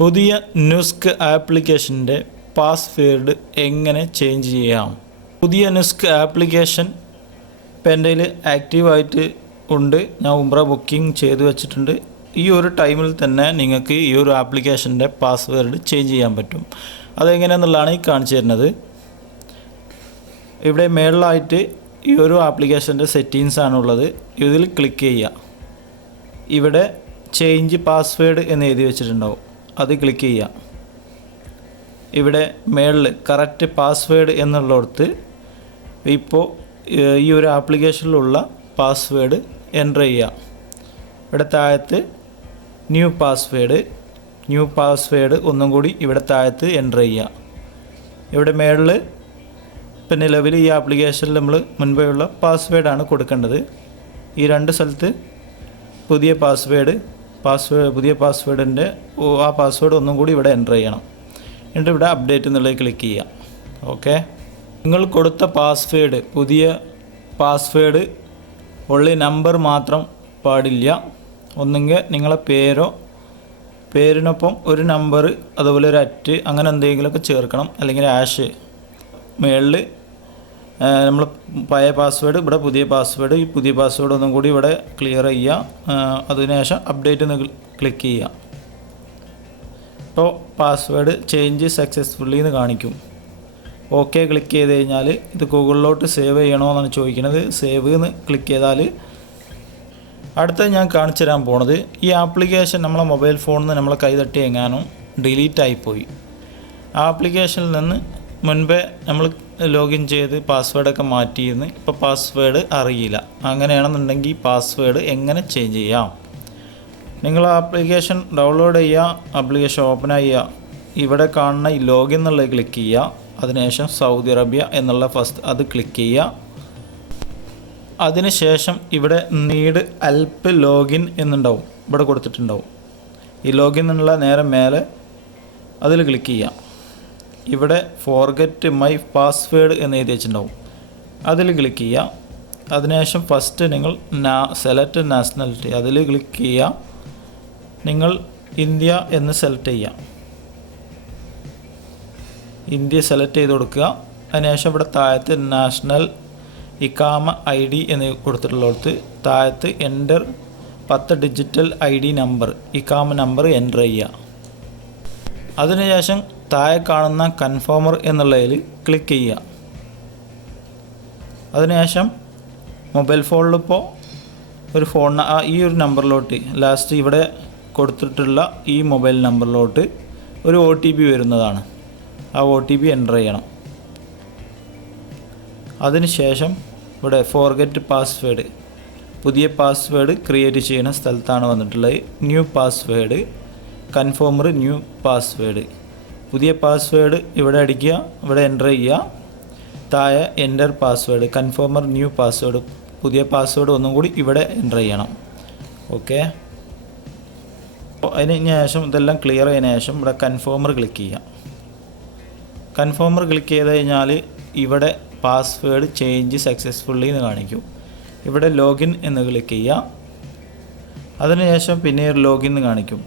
പുതിയ നുസ്ക് ആപ്ലിക്കേഷൻ്റെ പാസ്വേഡ് എങ്ങനെ ചേഞ്ച് ചെയ്യാം? പുതിയ നുസ്ക് ആപ്ലിക്കേഷൻ ഇപ്പം എൻ്റെ കയ്യിൽ ആക്റ്റീവായിട്ട് ഉണ്ട്. ഞാൻ ഉംറ ബുക്കിംഗ് ചെയ്ത് വെച്ചിട്ടുണ്ട്. ഈ ഒരു ടൈമിൽ തന്നെ നിങ്ങൾക്ക് ഈ ഒരു ആപ്ലിക്കേഷൻ്റെ പാസ്വേഡ് ചേഞ്ച് ചെയ്യാൻ പറ്റും. അതെങ്ങനെയാണെന്നുള്ളതാണ് ഈ കാണിച്ചു തരുന്നത്. ഇവിടെ മേളിലായിട്ട് ഈ ഒരു ആപ്ലിക്കേഷൻ്റെ സെറ്റിങ്സ് ആണുള്ളത്. ഇതിൽ ക്ലിക്ക് ചെയ്യുക. ഇവിടെ ചേഞ്ച് പാസ്വേഡ് എന്ന് എഴുതി വെച്ചിട്ടുണ്ടാവും, അത് ക്ലിക്ക് ചെയ്യുക. ഇവിടെ മേളിൽ കറക്റ്റ് പാസ്വേഡ് എന്നുള്ളിടത്ത് ഇപ്പോൾ ഈ ഒരു ആപ്ലിക്കേഷനിലുള്ള പാസ്വേഡ് എൻ്റർ ചെയ്യുക. ഇവിടെ താഴത്ത് ന്യൂ പാസ്വേഡ് ഒന്നും കൂടി ഇവിടെ താഴത്ത് എൻ്റർ ചെയ്യുക. ഇവിടെ മേളിൽ ഇപ്പം നിലവിൽ ഈ ആപ്ലിക്കേഷനിൽ നമ്മൾ മുൻപേയുള്ള പാസ്വേഡാണ് കൊടുക്കേണ്ടത്. ഈ രണ്ട് സ്ഥലത്ത് പുതിയ പാസ്വേഡിൻ്റെ ആ പാസ്വേഡ് ഒന്നും കൂടി ഇവിടെ എൻ്റർ ചെയ്യണം. എന്നിട്ട് ഇവിടെ അപ്ഡേറ്റ് എന്നുള്ളത് ക്ലിക്ക് ചെയ്യാം. ഓക്കെ, നിങ്ങൾ കൊടുത്ത പുതിയ പാസ്വേഡ് ഉള്ള നമ്പർ മാത്രം പാടില്ല. ഒന്നുകിൽ നിങ്ങളെ പേരിനൊപ്പം ഒരു നമ്പർ, അതുപോലെ ഒരു അറ്റ്, അങ്ങനെ എന്തെങ്കിലുമൊക്കെ ചേർക്കണം. അല്ലെങ്കിൽ ആഷ് മേളിൽ നമ്മൾ പഴയ പാസ്വേഡ്, ഇവിടെ പുതിയ പാസ്വേഡ്, ഈ പുതിയ പാസ്വേഡ് ഒന്നും കൂടി ഇവിടെ ക്ലിയർ ചെയ്യുക. അതിനുശേഷം അപ്ഡേറ്റ് എന്ന് ക്ലിക്ക് ചെയ്യുക. ഇപ്പോൾ പാസ്വേഡ് ചേഞ്ച് സക്സസ്ഫുള്ളി എന്ന് കാണിക്കും. ഓക്കെ ക്ലിക്ക് ചെയ്ത് കഴിഞ്ഞാൽ ഇത് ഗൂഗിളിലോട്ട് സേവ് ചെയ്യണോ എന്നാണ് ചോദിക്കുന്നത്. സേവ് എന്ന് ക്ലിക്ക് ചെയ്താൽ അടുത്ത ഞാൻ കാണിച്ചു തരാൻ പോണത്, ഈ ആപ്ലിക്കേഷൻ നമ്മളെ മൊബൈൽ ഫോണിൽ നിന്ന് നമ്മളെ കൈ തട്ടി എങ്ങാനും ഡിലീറ്റ് ആയിപ്പോയി. ആ ആപ്ലിക്കേഷനിൽ നിന്ന് മുൻപേ നമ്മൾ ലോഗിൻ ചെയ്ത് പാസ്വേഡൊക്കെ മാറ്റിയിരുന്നു. ഇപ്പോൾ പാസ്വേഡ് അറിയില്ല. അങ്ങനെയാണെന്നുണ്ടെങ്കിൽ പാസ്വേഡ് എങ്ങനെ ചേഞ്ച് ചെയ്യാം? നിങ്ങൾ ആപ്ലിക്കേഷൻ ഡൗൺലോഡ് ചെയ്യുക, ആപ്ലിക്കേഷൻ ഓപ്പൺ ചെയ്യുക. ഇവിടെ കാണുന്ന ഈ ലോഗിൻ എന്നുള്ളത് ക്ലിക്ക് ചെയ്യുക. അതിനുശേഷം സൗദി അറേബ്യ എന്നുള്ള ഫസ്റ്റ് അത് ക്ലിക്ക് ചെയ്യുക. അതിനുശേഷം ഇവിടെ നീഡ് ഹെൽപ്പ് ലോഗിൻ എന്നുണ്ടാവും, ഇവിടെ കൊടുത്തിട്ടുണ്ടാവും. ഈ ലോഗിൻ എന്നുള്ള നേരെ മേലെ അതിൽ ക്ലിക്ക് ചെയ്യാം. ഇവിടെ ഫോർഗെറ്റ് മൈ പാസ്വേഡ് എന്ന് എഴുതി വെച്ചിട്ടുണ്ടാവും, അതിൽ ക്ലിക്ക് ചെയ്യുക. അതിനുശേഷം ഫസ്റ്റ് നിങ്ങൾ സെലക്ട് നാഷണാലിറ്റി അതിൽ ക്ലിക്ക് ചെയ്യുക. നിങ്ങൾ ഇന്ത്യ എന്ന് സെലക്ട് ചെയ്യുക. ഇന്ത്യ സെലക്ട് ചെയ്ത് കൊടുക്കുക. അതിനുശേഷം ഇവിടെ താഴത്ത് നാഷണൽ ഇക്കാമ ID എന്ന് കൊടുത്തിട്ടുള്ളിടത്ത് താഴത്ത് എൻ്റർ 10 ഡിജിറ്റൽ ID നമ്പർ, ഇക്കാമ നമ്പർ എൻ്റർ ചെയ്യുക. അതിനുശേഷം താഴെ കാണുന്ന കൺഫേമർ എന്നുള്ളതിൽ ക്ലിക്ക് ചെയ്യുക. അതിനുശേഷം മൊബൈൽ ഫോണിലിപ്പോൾ ഒരു ഈ ഒരു നമ്പറിലോട്ട് ലാസ്റ്റ് ഇവിടെ കൊടുത്തിട്ടുള്ള ഈ മൊബൈൽ നമ്പറിലോട്ട് ഒരു OTP വരുന്നതാണ്. ആ OTP എൻ്റർ ചെയ്യണം. അതിനുശേഷം ഇവിടെ ഫോർഗെറ്റ് പാസ്വേഡ്, പുതിയ പാസ്വേഡ് ക്രിയേറ്റ് ചെയ്യുന്ന സ്ഥലത്താണ് വന്നിട്ടുള്ളത്. ന്യൂ പാസ്വേഡ്, കൺഫേമർ ന്യൂ പാസ്വേഡ്, പുതിയ പാസ്വേഡ് ഇവിടെ അടിക്കുക, ഇവിടെ എൻ്റർ ചെയ്യുക. താഴെ എൻ്റർ പാസ്വേഡ്, കൺഫേമർ ന്യൂ പാസ്വേഡ്, പുതിയ പാസ്വേഡ് ഒന്നും കൂടി ഇവിടെ എൻ്റർ ചെയ്യണം. ഓക്കെ, അതിന് ശേഷം ഇതെല്ലാം ക്ലിയർ ആയതിനു ശേഷം ഇവിടെ കൺഫേമർ ക്ലിക്ക് ചെയ്യുക. കൺഫേമർ ക്ലിക്ക് ചെയ്ത് കഴിഞ്ഞാൽ ഇവിടെ പാസ്വേഡ് ചേഞ്ച് സക്സസ്ഫുള്ളി എന്ന് കാണിക്കും. ഇവിടെ ലോഗിൻ എന്ന് ക്ലിക്ക് ചെയ്യുക. അതിനുശേഷം പിന്നെ ഒരു ലോഗിൻ എന്ന് കാണിക്കും,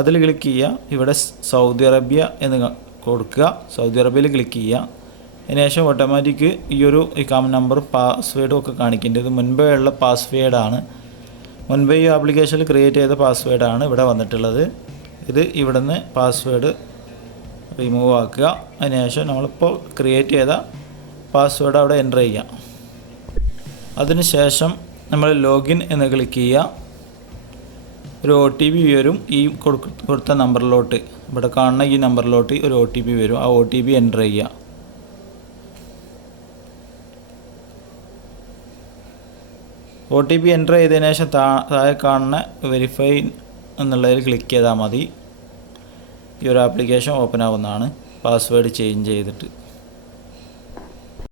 അതിൽ ക്ലിക്ക് ചെയ്യുക. ഇവിടെ സൗദി അറേബ്യ എന്ന് കൊടുക്കുക. സൗദി അറേബ്യയിൽ ക്ലിക്ക് ചെയ്യുക. അതിനുശേഷം ഓട്ടോമാറ്റിക് ഈ ഒരു ഇക്കാമ നമ്പർ പാസ്വേഡും ഒക്കെ കാണിക്കേണ്ടത് മുൻപേ ഉള്ള പാസ്വേഡാണ്. മുൻപേ ഈ ആപ്ലിക്കേഷനിൽ ക്രിയേറ്റ് ചെയ്ത പാസ്വേഡാണ് ഇവിടെ വന്നിട്ടുള്ളത്. ഇത് ഇവിടുന്ന് പാസ്വേഡ് റിമൂവ് ആക്കുക. അതിനുശേഷം നമ്മളിപ്പോൾ ക്രിയേറ്റ് ചെയ്ത പാസ്വേഡ് അവിടെ എൻ്റർ ചെയ്യുക. അതിനുശേഷം നമ്മൾ ലോഗിൻ എന്ന് ക്ലിക്ക് ചെയ്യുക. ഒരു OTP വരും. ഈ കൊടുത്ത നമ്പറിലോട്ട്, ഇവിടെ കാണുന്ന ഈ നമ്പറിലോട്ട് ഒരു OTP വരും. ആ OTP എൻ്റർ ചെയ്യുക. OTP എൻ്റർ ചെയ്തതിനു ശേഷം താഴെ കാണുന്ന വെരിഫൈ എന്നുള്ളതിൽ ക്ലിക്ക് ചെയ്താൽ മതി. ഈ ഒരു ആപ്ലിക്കേഷൻ ഓപ്പൺ ആവുന്നതാണ് പാസ്വേഡ് ചേഞ്ച് ചെയ്തിട്ട്.